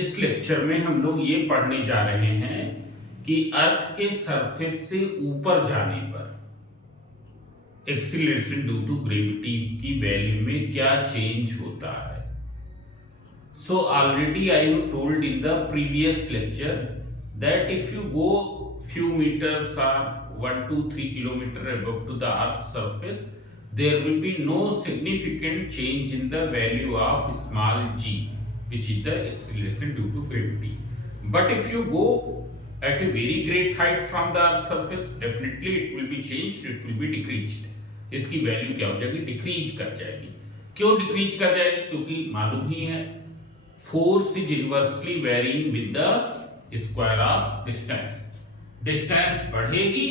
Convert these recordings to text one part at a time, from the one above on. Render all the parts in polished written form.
इस लेक्चर में हम लोग ये पढ़ने जा रहे हैं कि अर्थ के सरफेस से ऊपर जाने पर एक्सीलरेशन ड्यू टू ग्रेविटी की वैल्यू में क्या चेंज होता है। So already I have told in the previous lecture that if you go few meters or 1 to 3 kilometer above to the earth's surface, there will be no significant change in the value of small g, which is the acceleration due to gravity. But if you go at a very great height from the earth's surface, definitely it will be changed, it will be decreased. इसकी वैल्यू क्या हो जाएगी? डिक्रीज कर जाएगी। क्यों डिक्रीज कर जाएगी? क्योंकि मालूम ही है force is inversely varying with the square of distance. Distance बढ़ेगी,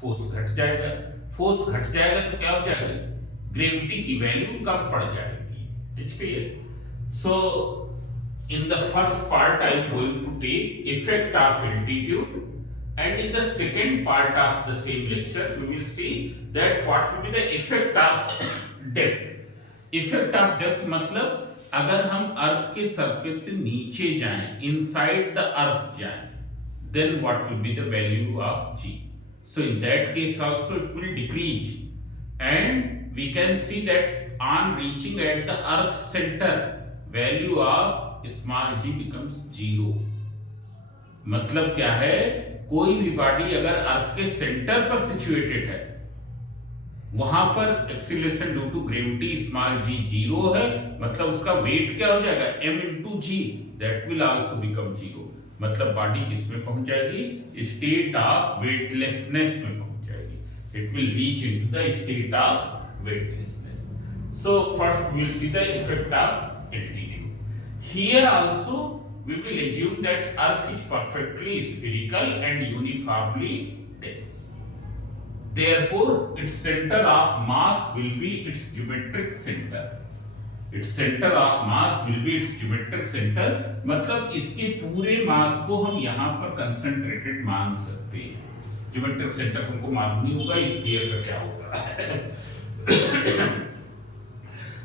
फोर्स घट जाएगा। फोर्स घट जाएगा तो क्या हो जाएगा? ग्रेविटी की वैल्यू कम पड़ जाएगी। It's clear. So in the first part I am going to take effect of altitude, and in the second part of the same lecture we will see that what will be the effect of depth. Effect of depth मतलब अगर हम अर्थ के सरफेस से नीचे जाएं, inside the earth जाएं, then what will be the value of g? So in that case also it will decrease, and we can see that on reaching at the earth center value of small g becomes 0. मतलब क्या है? कोई भी बॉडी अगर अर्थ के सेंटर पर सिचुएटेड है, वहां पर acceleration due to gravity small g 0 है, मतलब उसका वेट क्या हो जाएगा? m into g, that will also become 0। मतलब बॉडी किस में पहुंच जाएगी? स्टेट ऑफ वेटलेसनेस में पहुंच जाएगी। It will reach into the state of weightlessness. So first we will see the effect of altitude. Here also we will assume that earth is perfectly spherical and uniformly dense. Therefore its center of mass will be its geometric center. Its center of mass will be its geometric center, मतलब इसके पूरे मास को हम यहाँ पर कंसंट्रेटेड मान सकते हैं। geometric center हमको मालूम नहीं होगा स्फीयर का क्या होता है।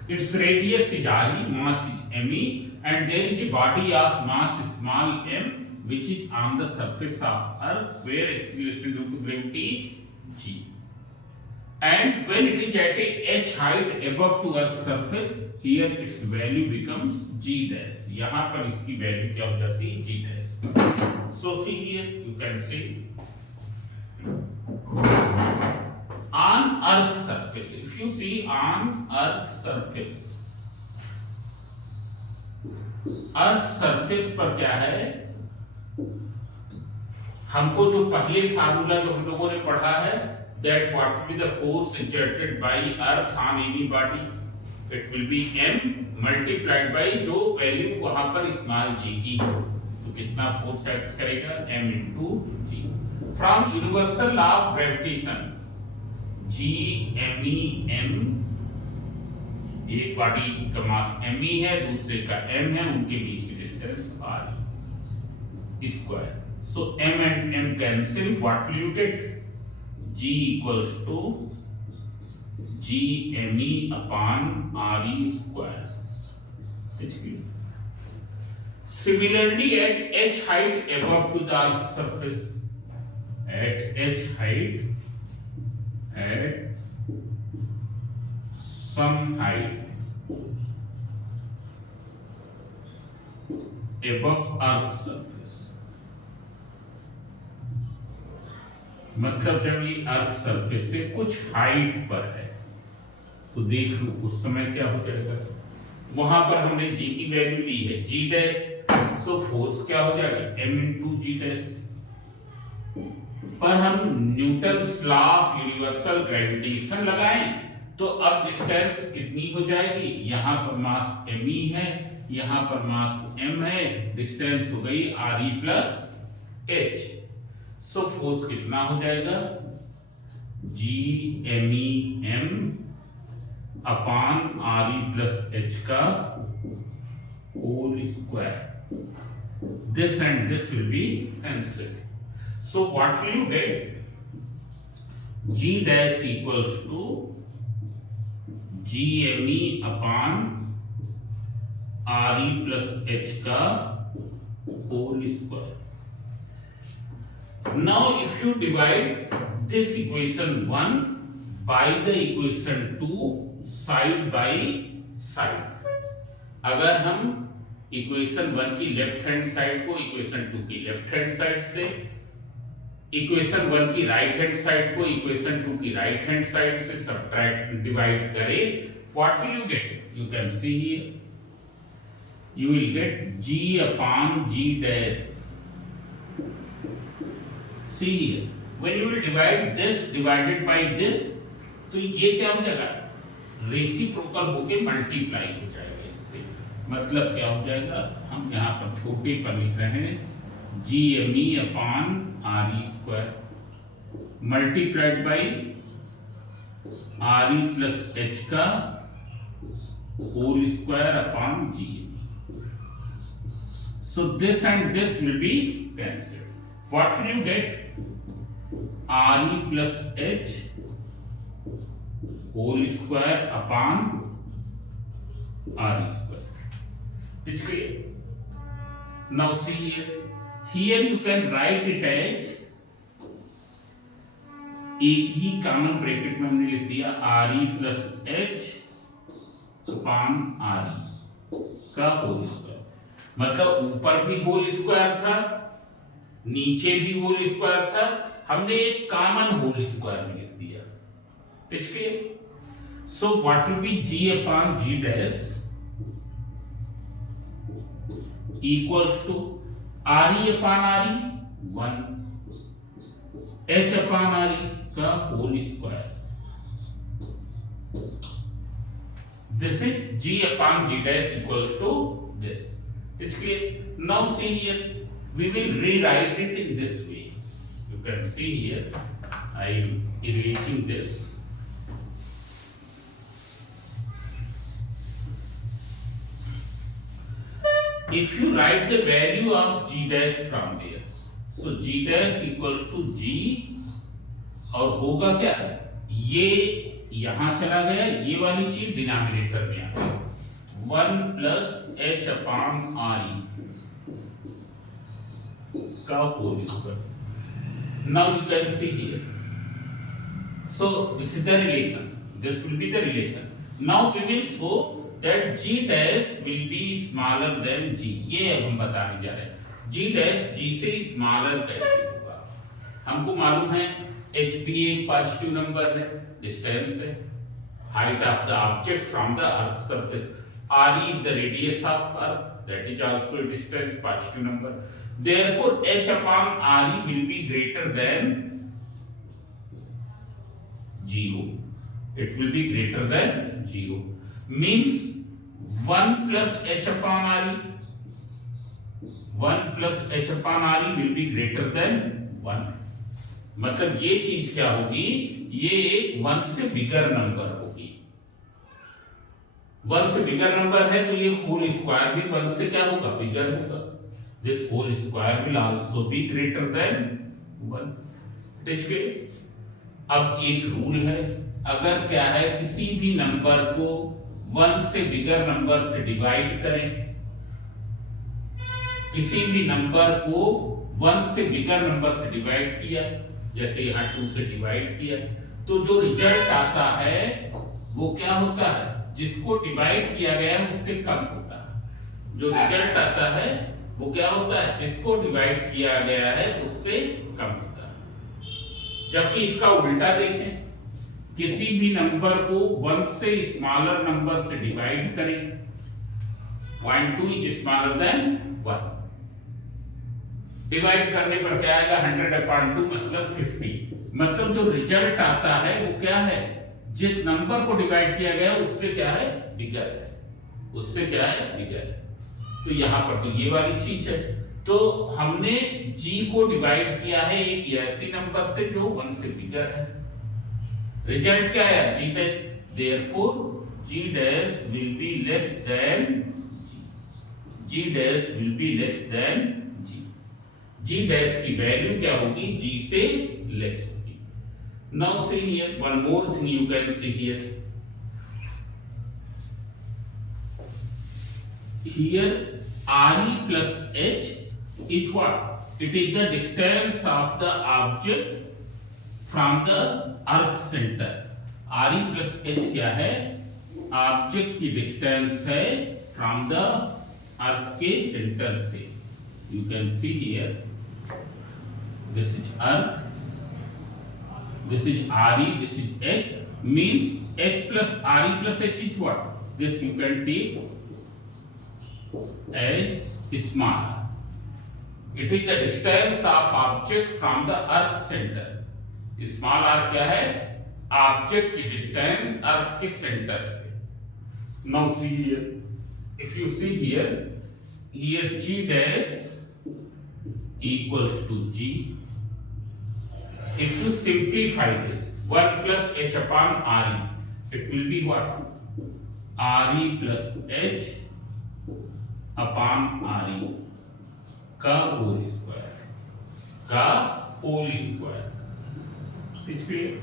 Its radius is re, mass is me, and there is a body of mass small m which is on the surface of earth where acceleration due to gravity is g. And when it is at a h height above to earth surface, here its value becomes g dash. यहाँ पर इसकी वैल्यू क्या हो जाती है? g dash. So see here you can see on earth surface, if you see on earth surface, earth surface पर क्या है? हमको जो पहले फार्मूला जो हम लोगों ने पढ़ा है, that what will be the force exerted by earth on any body, it will be m multiplied by जो वैल्यू वहां पर स्मॉल g की, तो कितना फोर्स एक्ट करेगा? m into g. From universal law of gravitation g me m, एक बॉडी का मास m ही है, दूसरे का m है, उनके बीच की distance r square. So m and m cancel, what will you get? g equals to g me upon re square. Similarly at h height above to the earth surface, at h height, at some height above earth surface, मतलब जब ये earth surface से कुछ हाइट पर है, तो देख लो उस समय क्या हो जाएगा? वहां पर हमने g की वैल्यू ली है g डैश, सो फोर्स क्या हो जाएगा? m इंटू जी डैश। पर हम Newton's law of universal gravitation लगाएं तो अब डिस्टेंस कितनी हो जाएगी? यहाँ पर मास m ही है, यहाँ पर मास m है, डिस्टेंस हो गई re plus h। So force कितना हो जाएगा? g me m upon re plus h का whole square. This and this will be cancelled. So what will you get? g dash equals to GME upon R E plus H का whole square. Now if you divide this equation 1 by the equation 2 side by side, अगर हम इक्वेशन 1 की left hand side को इक्वेशन 2 की left hand side से, इक्वेशन 1 की right hand side को इक्वेशन 2 की राइट हैंड साइड से सब्ट्रैक्ट डिवाइड करें, what will you get? You can see here, you will get g upon g dash. See here, when you will divide this divided by this, तो ये क्या हो जाएगा, रेसिप्रोकल होके मल्टीप्लाई हो जाएगा इससे. मतलब क्या हो जाएगा, हम यहाँ पर छोटे पर लिख रहे हैं G M E upon R E square multiplied by R E plus H का whole square upon G. So this and this will be cancelled. What will you get? RE plus H whole square upon RE square. It's clear. Now see here. Here you can write it as, एक ही common bracket में हमने लिख दिया RE plus H upon RE का whole square. मतलब ऊपर भी whole square था, नीचे भी होल स्क्वायर था, हमने एक कॉमन होल स्क्वायर में लिख दिया. ठीक. So what will be g upon g dash equals to RE upon RE 1, H upon RE का whole square. This is g upon g dash equals to this. It's clear. Now see here, we will rewrite it in this way. You can see here, I am erasing this. If you write the value of g dash from there, so g dash equals to g, और होगा क्या, ये यहां चला गया, ये वाली चीज डिनोमिनेटर में आ गई, 1 plus H upon R E का whole square. Now you can see here, so this is the relation, this will be the relation. Now we will show that g dash will be smaller than g. ये अब हम बताने जा रहे हैं, g dash g से smaller कैसे होगा. हमको मालूम है h भी एक पॉजिटिव नंबर है, डिस्टेंस है, height of the object from the earth surface. RE the radius of earth, that is also a distance, positive number. Therefore h upon RE will be greater than 0. It will be greater than 0. Means 1 plus h upon RE, 1 plus h upon RE will be greater than 1. मतलब ये चीज क्या होगी, ये 1 से bigger number होगी. 1 से bigger number है तो ये होल स्क्वायर भी 1 से क्या होगा, बिगर होगा. This whole square will also be greater than 1. ठीक है. अब एक रूल है, अगर क्या है, किसी भी नंबर को 1 से बिगर नंबर से डिवाइड करें, किसी भी नंबर को 1 से बिगर नंबर से डिवाइड किया, जैसे यहाँ 2 से डिवाइड किया, तो जो रिजल्ट आता है वो क्या होता है, जिसको डिवाइड किया गया है उससे कम होता है. जो रिजल्ट आता है वो क्या होता है, जिसको डिवाइड किया गया है उससे कम होता है. जबकि इसका उल्टा देखें, किसी भी नंबर को 1 से स्मॉलर नंबर से डिवाइड करें, 0.2 इज स्मॉलर देन 1, डिवाइड करने पर क्या आएगा, 100/2 मतलब 50. मतलब जो रिजल्ट आता है वो क्या है, जिस नंबर को डिवाइड किया गया उससे क्या है, बिगर है, उससे क्या है, बिगर है. तो यहां पर तो ये वाली चीज है. तो हमने g को डिवाइड किया है एक ऐसी नंबर से जो 1 से बिगर है. रिजल्ट क्या है, g dash. Therefore g dash will be less than g dash will be less than g dash की वैल्यू क्या होगी, g से लेस होगी. Now see here, one more thing you can see here. here RE plus H is what? It is the distance of the object from the earth center. RE plus H क्या है? ऑब्जेक्ट की डिस्टेंस है from the अर्थ के centre से. You can see here this is earth, this is RE, this is H, means H plus RE plus H is what? This you can take as small. It is the distance of object from the earth center. Small r क्या है? ऑब्जेक्ट की डिस्टेंस अर्थ के centre से. Now see here, if you see here G dash equals to G. If you simplify this, 1 plus H upon RE, it will be what? RE plus H upon RE का whole square. It's clear?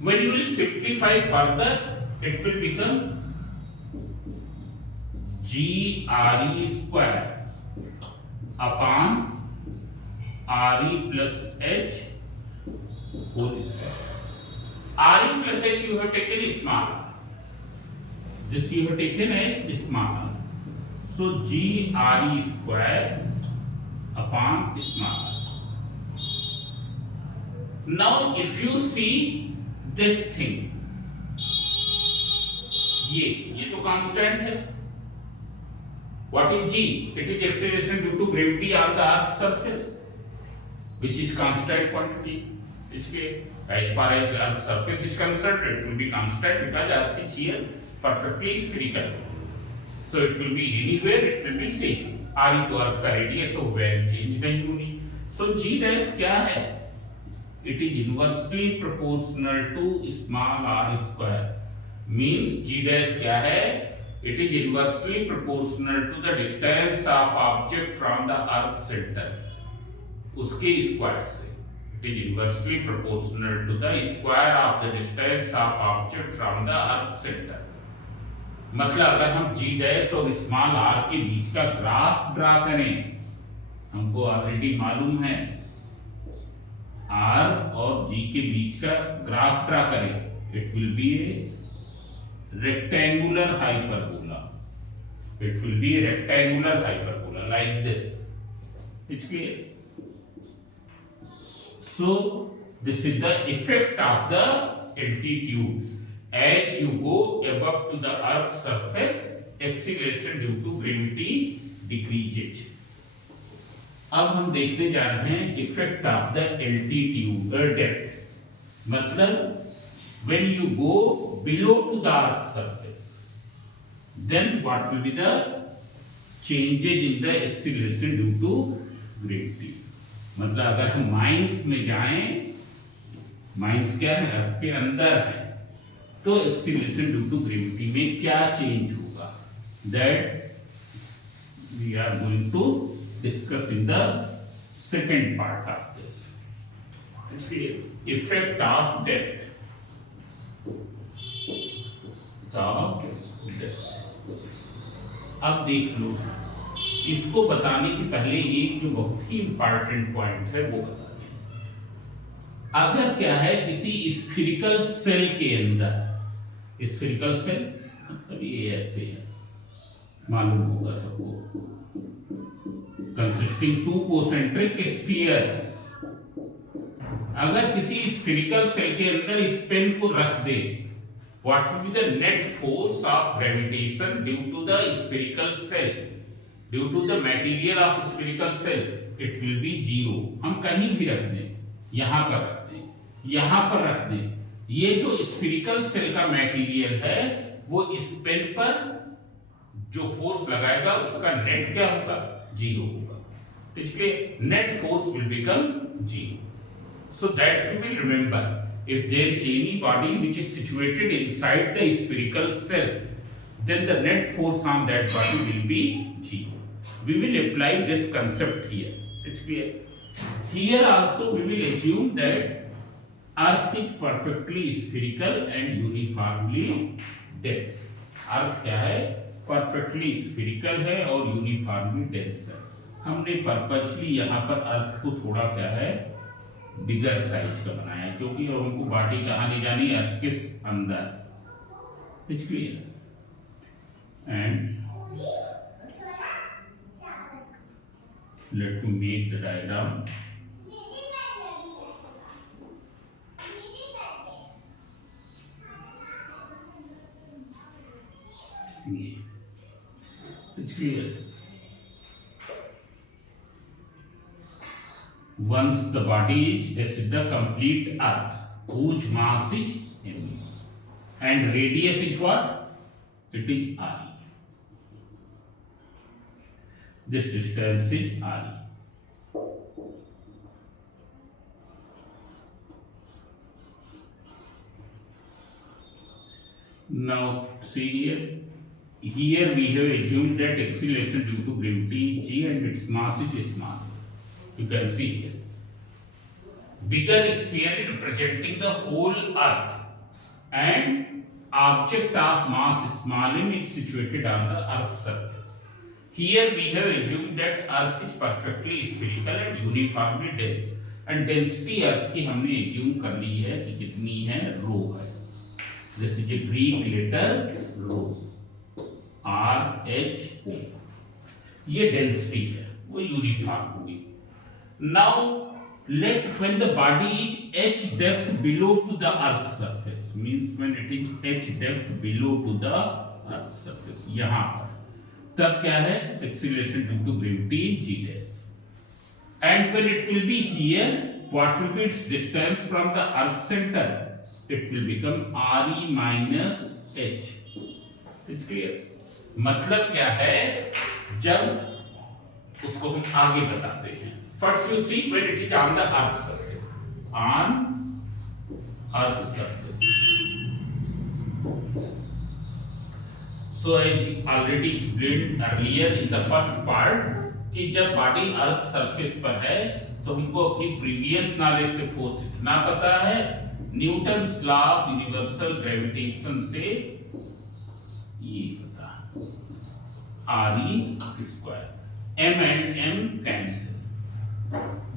When you will simplify further, it will become GRE square upon RE plus H whole square. RE plus H you have taken small. This you have taken as small. So GRE square upon small. Now if you see this thing, ये तो कांस्टेंट है. What is G? It is acceleration due to gravity on the earth surface, which is constant quantity. इसलिए as far as earth surface is concerned, it will be constant because earth is here perfectly spherical. So it will be anywhere, it will be same. RE तो अर्थ का रेडियस हो, value change नहीं होनी. So G dash क्या है? It is inversely proportional to small r square. Means G dash क्या है? It is inversely proportional to the distance of object from the earth center. उसके स्क्वायर से. It is inversely proportional to the square of the distance of object from the earth center. मतलब अगर हम G dash और small r के बीच का graph draw करें, हमको ऑलरेडी मालूम है R और G के बीच का ग्राफ ड्रा करें, it will be a rectangular hyperbola. It will be a rectangular hyperbola like this. It's clear? So this is the effect of the altitude. As you go above to the earth's surface, acceleration due to gravity decreases. अब हम देखने जा रहे हैं effect of the altitude depth. मतलब when you go below to the earth surface, then what will be the changes in the acceleration due to gravity. मतलब अगर हम माइंस में जाएं, माइंस क्या है? अर्थ के अंदर है, तो acceleration due to gravity में क्या चेंज होगा, that we are going to discuss in the second part of this. It's the effect of depth. अब देख लो, इसको बताने के पहले एक जो बहुत ही इंपॉर्टेंट पॉइंट है वो बता दें. अगर क्या है किसी स्फीरिकल सेल के अंदर, स्फीरिकल सेल मतलब ये ऐसे है, मालूम होगा सबको, कंसिस्टिंग टू कॉन्सेंट्रिक स्फीयर्स. अगर किसी स्फीरिकल सेल के अंदर इस पेन को रख दे, what will be the net force of gravitation due to the spherical cell, due to the material of spherical cell? It will be zero. हम कहीं भी रख दें, यहाँ पर रख दें, यहाँ पर रख दें, ये जो स्फीरिकल सेल का मटेरियल है वो इस पेन पर जो फोर्स लगाएगा उसका नेट क्या होगा? जीरो होगा. इसलिए net force will become zero. So that we will remember, if there is any body which is situated inside the spherical cell, then the net force on that body will be zero. We will apply this concept here. It's clear. Here also we will assume that Earth is perfectly spherical and uniformly dense. Earth क्या है? Perfectly spherical है और uniformly dense है। हमने पर्पचली यहाँ पर अर्थ को थोड़ा क्या है बिगर साइज का बनाया, क्योंकि हमको बॉडी कहाँ ले जानी है, अर्थ के अंदर। It's clear. And let me make the diagram. It's clear. Once the body is, this is the complete Earth, whose mass is m, and radius is what? It is r. This distance is r. Now see here. Here we have assumed that acceleration due to gravity g and its mass is small. You can see here. Bigger sphere representing the whole Earth and object of mass small m is situated on the Earth's surface. Here we have assumed that Earth is perfectly spherical and uniformly dense. And density Earth की हमने assume कर ली है कि कितनी है, rho है. This is a Greek letter rho. RHO, ये density है, वो यूनिफॉर्म होगी। Now let when the body is h depth below to the earth surface, means when it is h depth below to the earth surface, यहां पर तब क्या है, acceleration due to gravity g dash. And when it will be here, what will be its distance from the earth centre, it will become re minus h। It's clear. मतलब क्या है, जब उसको हम आगे बताते हैं। First you see when it is on the earth surface, on earth surface. So as already explained earlier in the first part कि जब बॉडी अर्थ सरफेस पर है तो हमको अपनी प्रीवियस नॉलेज से फोर्स इतना पता है, Newton's law of universal gravitation से ये RE square, m and m cancel,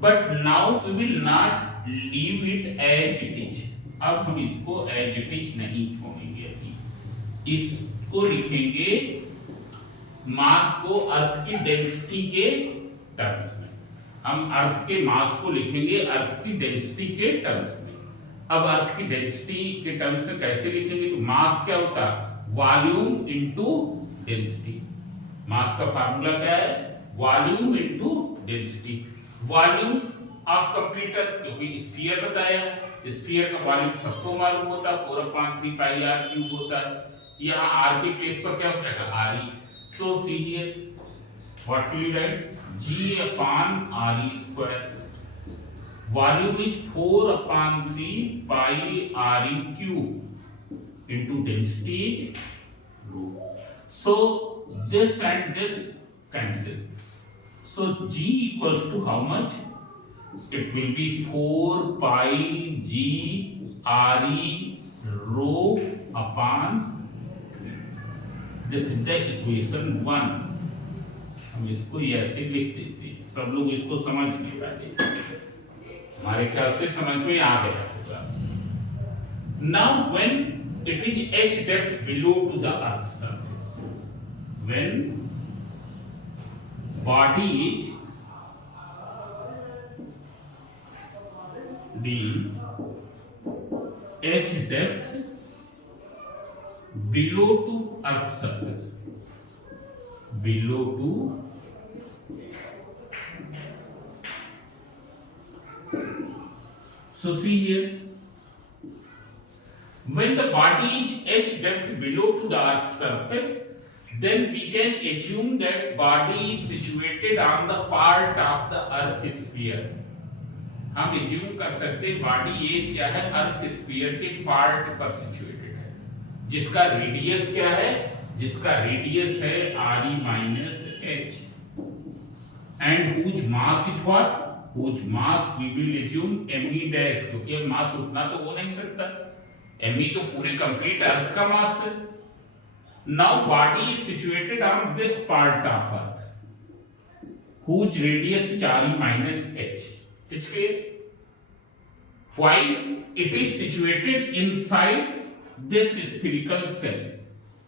but now we will not leave it as it is। अब हम इसको as it is नहीं छोड़ेंगे, अभी इसको लिखेंगे मास को अर्थ की डेंसिटी के टर्म्स में। हम अर्थ के मास को लिखेंगे अर्थ की डेंसिटी के टर्म्स में। अब अर्थ की डेंसिटी के टर्म्स में कैसे लिखेंगे, तो मास क्या होता है, वॉल्यूम इनटू डेंसिटी। मास का फार्मूला क्या है, volume into density. Volume of complete earth, क्योंकि स्फीयर बताया, स्फीयर का वॉल्यूम सबको मालूम होता है, 4/3 पाई r क्यूब होता है। यहाँ r के प्लेस पर क्या हो जाएगा, re। सो see here what will you right, g upon re square। Volume is 4/3 pi re cube into density is rho। So this and this cancel. So g equals to how much? It will be 4 pi g re rho upon, this is the equation 1। हम इसको ऐसे लिख देते हैं, सब लोग इसको समझ नहीं पाते, हमारे ख्याल से समझ में आ गया होगा। Now when it is h depth below to the earth surface, when body is the h depth below to earth surface, below to so see here, when the body is h depth below to the earth surface, then we can assume that body is situated on the part of the earth sphere। हम assume कर सकते बॉडी ये क्या है, अर्थ स्फीयर के पार्ट पर सिचुएटेड है, जिसका रेडियस क्या है, जिसका रेडियस है re minus h, and whose mass is what, whose mass we will assume me dash, क्योंकि मास उतना तो हो नहीं सकता, me तो पूरे कंप्लीट अर्थ का मास है। Now body is situated on this part of Earth, whose radius is re minus h. It's clear? While it is situated inside this spherical cell.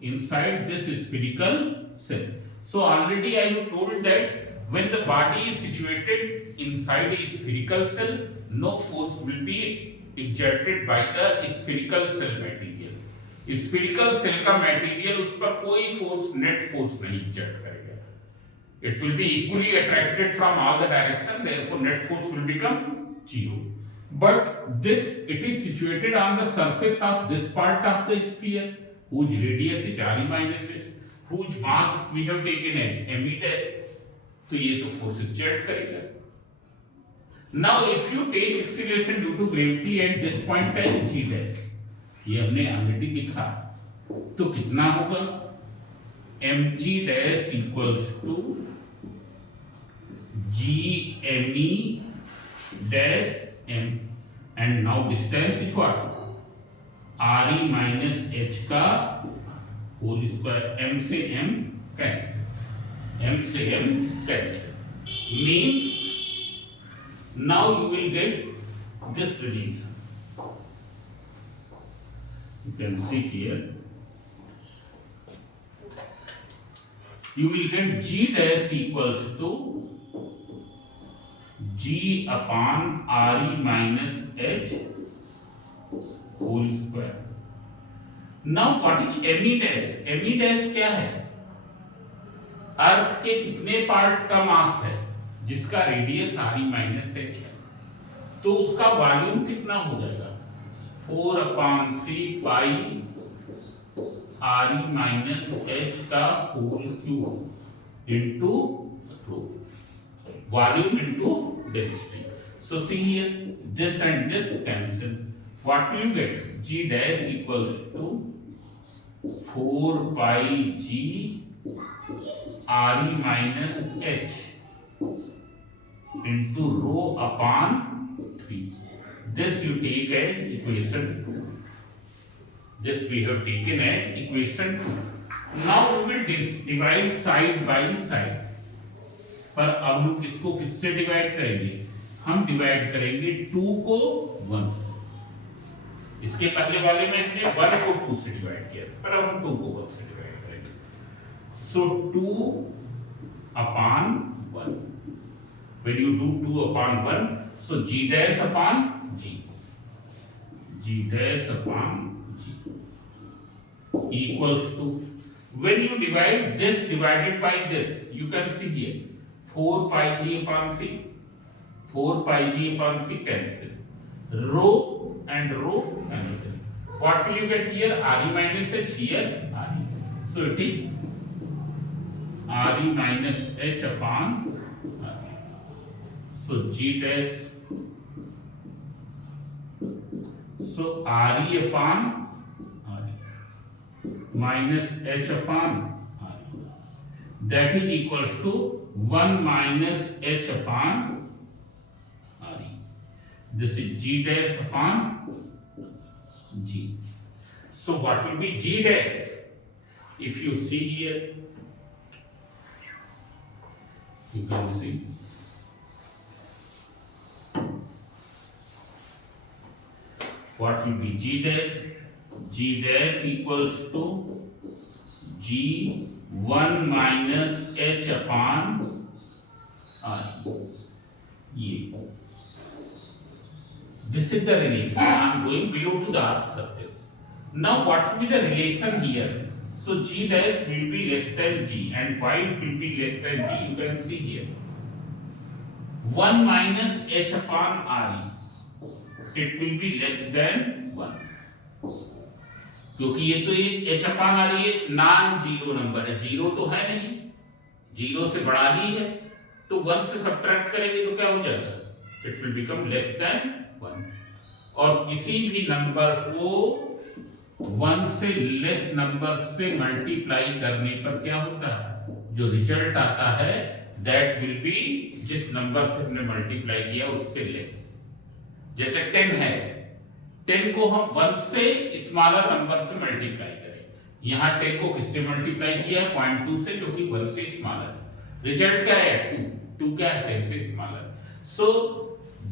Inside this spherical cell. So already I have told that when the body is situated inside a spherical cell, no force will be exerted by the spherical cell material. Spherical shell का मटेरियल उस पर कोई force, net force नहीं एक्सर्ट करेगा. It will be equally attracted from all the direction, therefore net force will become 0. But this, it is situated on the surface of this part of the sphere, whose radius is re minus h, whose mass we have taken as me dash. तो ये तो force exert करेगा. Now if you take acceleration due to gravity at this point as g dash, ये हमने ऑलरेडी लिखा, तो कितना होगा? mg dash equals to gme dash m, and now distance is what? re minus h का whole square. m से m cancel, means now you will get this relation. You can see here, you will get g dash equals to g upon re minus h whole square. Now what is me dash? me dash क्या है? अर्थ के कितने पार्ट का मास है जिसका radius re minus h है, तो उसका वॉल्यूम कितना हो जाएगा? 4/3 पाई re minus h का whole cube into volume into density. So see here, this and this cancel. What will you get? G dash equals to 4 pi g re minus h into rho upon 3. This you take as equation 2. This we have taken as equation 2. Now we will divide side by side. पर अब हम किसको किससे डिवाइड करेंगे? हम डिवाइड करेंगे 2 को 1 से. इसके पहले वाले में हमने 1 को 2 से डिवाइड किया, पर अब हम 2 को 1 से डिवाइड करेंगे. So 2/1. When you do 2/1, so g dash upon g dash upon g equals to, when you divide this divided by this, you can see here 4 pi g upon 3, 4 pi g upon 3 cancel, rho and rho cancel. What will you get here? re minus h, here re. So it is re minus h upon re. So g dash, so re upon re minus h upon re, that is equals to 1 minus h upon re. This is g dash upon g. So what will be g dash? If you see here, you can see what will be g dash? G dash equals to g 1 minus h upon re. This is the relation. I am going below to the earth surface. Now what will be the relation here? So g dash will be less than g, and why it will be less than g, you can see here. 1 minus h upon re, it will be less than 1, क्योंकि ये तो एक h upon re ये non zero number है, जीरो तो है नहीं, जीरो से बड़ा ही है, तो 1 से सब्ट्रैक्ट करेंगे तो क्या हो जाएगा? It will become less than 1. और किसी भी नंबर को 1 से लेस नंबर से मल्टीप्लाई करने पर क्या होता है? जो रिजल्ट आता है दैट विल बी जिस नंबर से हमने मल्टीप्लाई किया उससे लेस. जैसे 10 है, 10 को हम 1 से स्मॉलर नंबर से मल्टीप्लाई करें यहाँ 10 को किससे मल्टीप्लाई किया है 0.2 से, जो कि 1 से स्मॉलर है। रिजल्ट क्या है 2 क्या है 10 से स्मॉलर। सो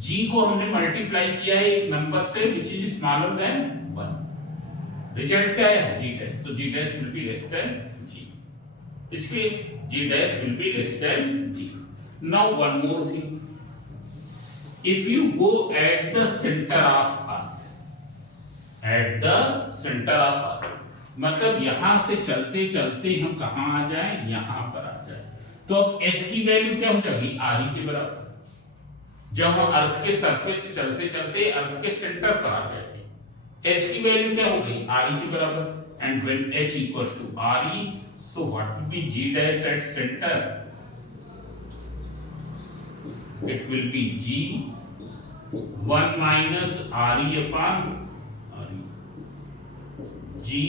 g को हमने मल्टीप्लाई किया है एक नंबर से विच इज स्मॉलर देन 1। रिजल्ट क्या है g dash. So g dash will be less than g। It's clear, g dash will be less than g। Now one more thing, if you go at the center of earth, at the center of earth, मतलब यहां से चलते चलते हम कहां आ जाएं, यहां पर आ जाएं, तो अब h की वैल्यू क्या हो जाएगी re के बराबर। जब हम अर्थ के सरफेस से चलते चलते अर्थ के सेंटर पर आ जाएंगे, h की वैल्यू क्या हो गई re के बराबर। And when h equals to re, so what will be g dash at center? It will be g 1 minus re upon re, g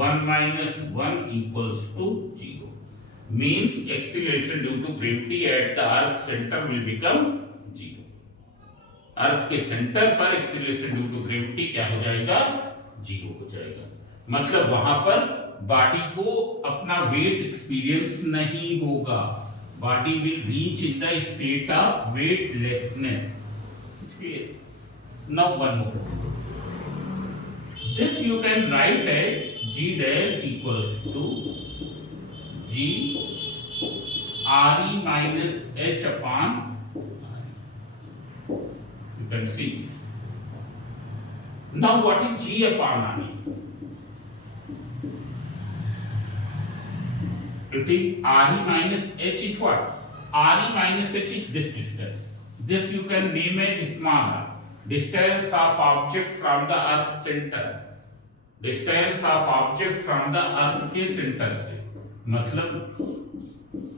1 minus 1 equals to 0, means acceleration due to gravity at the earth center will become 0। अर्थ के सेंटर पर acceleration due to gravity क्या हो जाएगा 0 हो जाएगा। मतलब वहां पर बॉडी को अपना वेट एक्सपीरियंस नहीं होगा, body will reach in the state of weightlessness. Now one more. This you can write as g dash equals to g re minus h upon re. You can see. Now what is g upon re? It is re minus h is what? Re minus h is this distance. This you can name as small r. Distance of object from the earth center, distance of object from the earth के center से, मतलब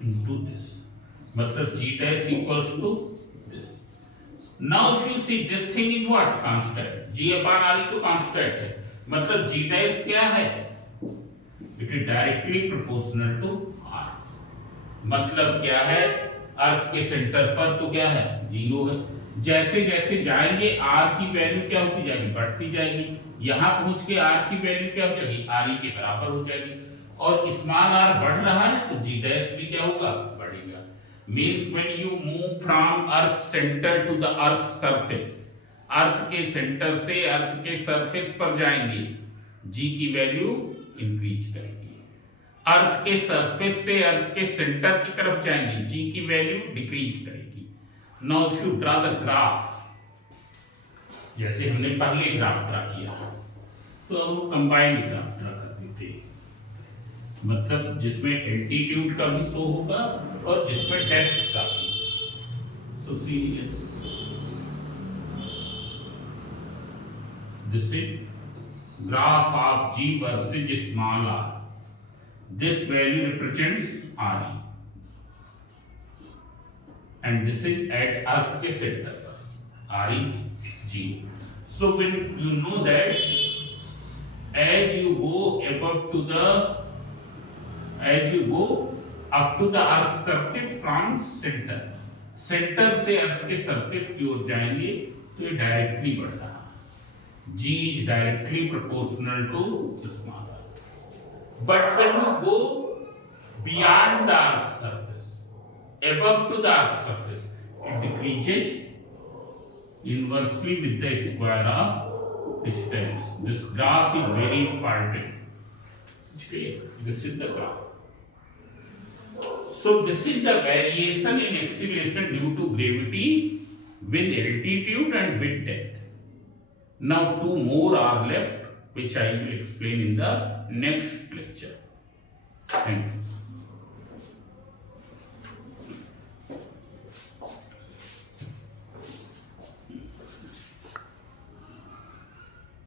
into this, मतलब g dash equals to this। Now if you see this thing is what constant, g upon r तो constant है, मतलब g dash क्या है, it is directly proportional to r। मतलब क्या है, अर्थ के सेंटर पर तो क्या है 0 है, जैसे जैसे जाएंगे r की वैल्यू क्या होती जाएगी बढ़ती जाएगी, यहां पहुंच के r की वैल्यू क्या हो जाएगी re के बराबर हो जाएगी, और स्मॉल r बढ़ रहा है तो g डैश भी क्या होगा बढ़ेगा। Means when you move from earth centre to the earth surface, earth के सेंटर से अर्थ के सरफेस पर जाएंगे g की वैल्यू इंक्रीज करेगी, अर्थ के सरफेस से अर्थ के सेंटर की तरफ जाएंगे g की वैल्यू डिक्रीज करेगी। Now if you draw the graph, जैसे हमने पहले ग्राफ ड्रा किया तो कंबाइंड ग्राफ ड्रा कर देते, मतलब जिसमें एल्टीट्यूड का भी शो होगा और जिसमें डेप्थ का भी। So see this is graph of g versus small r। This value represents re and this is at earth के center पर re 0। So when you know that as you go above to the, as you go up to the earth surface from center, center से अर्थ के surface की ओर जाएंगे तो ये डायरेक्टली बढ़ रहा है, g is directly proportional to small r। But when you go beyond the earth surface, above to the earth surface, it decreases inversely with the square of distance. This graph is very important. Okay, this is the graph. So this is the variation in acceleration due to gravity with altitude and with depth. Now two more are left, which I will explain in the next lecture. Thank you.